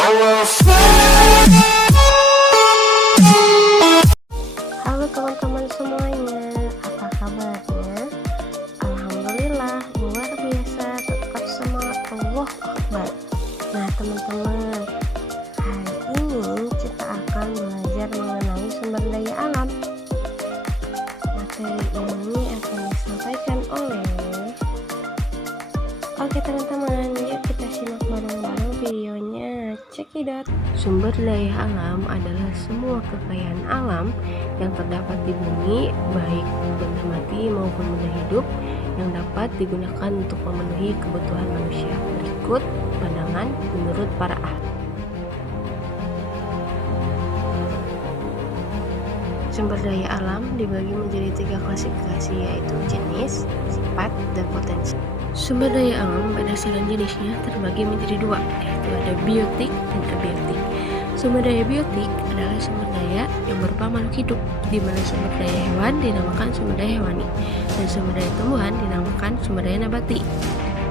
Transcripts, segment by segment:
Halo teman-teman semuanya, apa kabarnya? Alhamdulillah, luar biasa, tetap semangat, Allah Akbar. Nah teman-teman, hari ini kita akan belajar mengenai sumber daya alam. Materi ini akan disampaikan oleh Oke teman-teman, yuk kita simak bareng-bareng videonya. Cekidot. Sumber daya alam adalah semua kekayaan alam yang terdapat di bumi, baik benda mati maupun benda hidup, yang dapat digunakan untuk memenuhi kebutuhan manusia. Berikut pandangan menurut para ahli. Sumber daya alam dibagi menjadi 3 klasifikasi, yaitu jenis, sifat, dan potensi. Sumber daya alam berdasarkan jenisnya terbagi menjadi 2, yaitu ada biotik dan abiotik. Sumber daya biotik adalah sumber daya yang berupa makhluk hidup, di mana sumber daya hewan dinamakan sumber daya hewani, dan sumber daya tumbuhan dinamakan sumber daya nabati.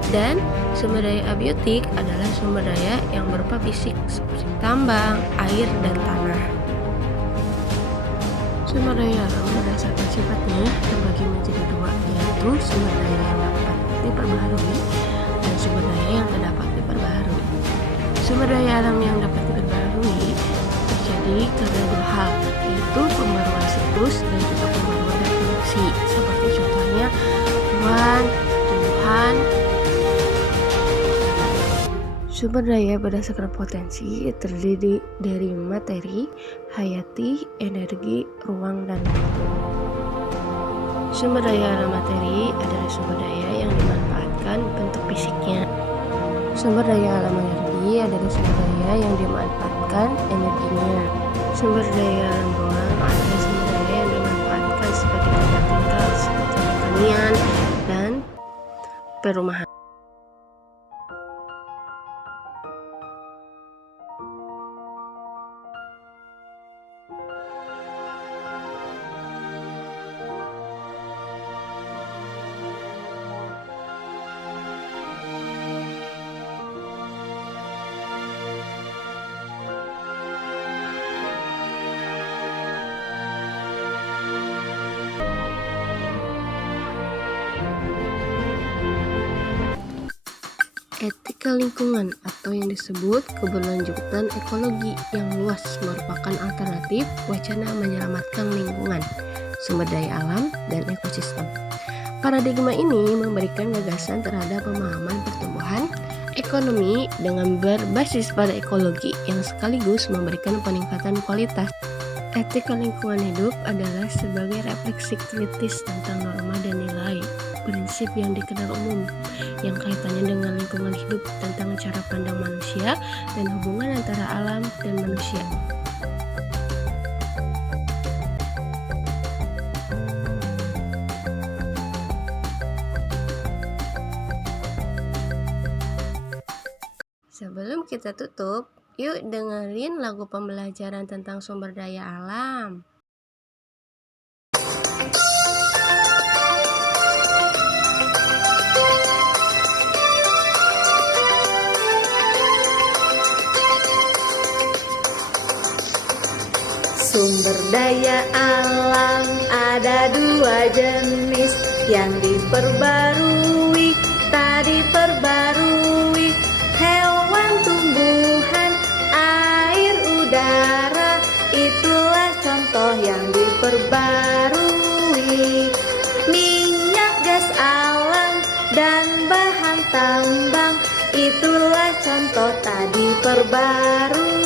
Dan sumber daya abiotik adalah sumber daya yang berupa fisik, seperti tambang, air, dan tanah. Sumber daya alam berdasarkan sifatnya terbagi menjadi 2, yaitu sumber daya yang dapat diperbaharui dan sumber daya yang tidak dapat diperbaharui. Sumber daya alam yang dapat diperbaharui terjadi karena 2 hal, yaitu pembaruan siklus dan juga pembaruan reproduksi, seperti contohnya tumbuhan. Sumber daya berdasarkan potensi terdiri dari materi, hayati, energi, ruang, dan waktu. Sumber daya alam materi adalah sumber daya yang dimanfaatkan bentuk fisiknya. Sumber daya alam energi adalah sumber daya yang dimanfaatkan energinya. Sumber daya alam ruang adalah sumber daya yang dimanfaatkan sebagai tempat tinggal, seperti pertanian dan perumahan. Etika lingkungan atau yang disebut keberlanjutan ekologi yang luas merupakan alternatif wacana menyelamatkan lingkungan, sumber daya alam, dan ekosistem. Paradigma ini memberikan gagasan terhadap pemahaman pertumbuhan ekonomi dengan berbasis pada ekologi yang sekaligus memberikan peningkatan kualitas. Etika lingkungan hidup adalah sebagai refleksi kritis tentang norma dan nilai, prinsip yang dikenal umum, yang kaitannya dengan lingkungan hidup, tentang cara pandang manusia dan hubungan antara alam dan manusia. Sebelum kita tutup, yuk dengerin lagu pembelajaran tentang sumber daya alam. Sumber daya alam ada 2 jenis, yang diperbarui, tak diperbarui. Hewan, tumbuhan, air, udara, itulah contoh yang diperbarui. Minyak, gas alam, dan bahan tambang, itulah contoh tak diperbarui.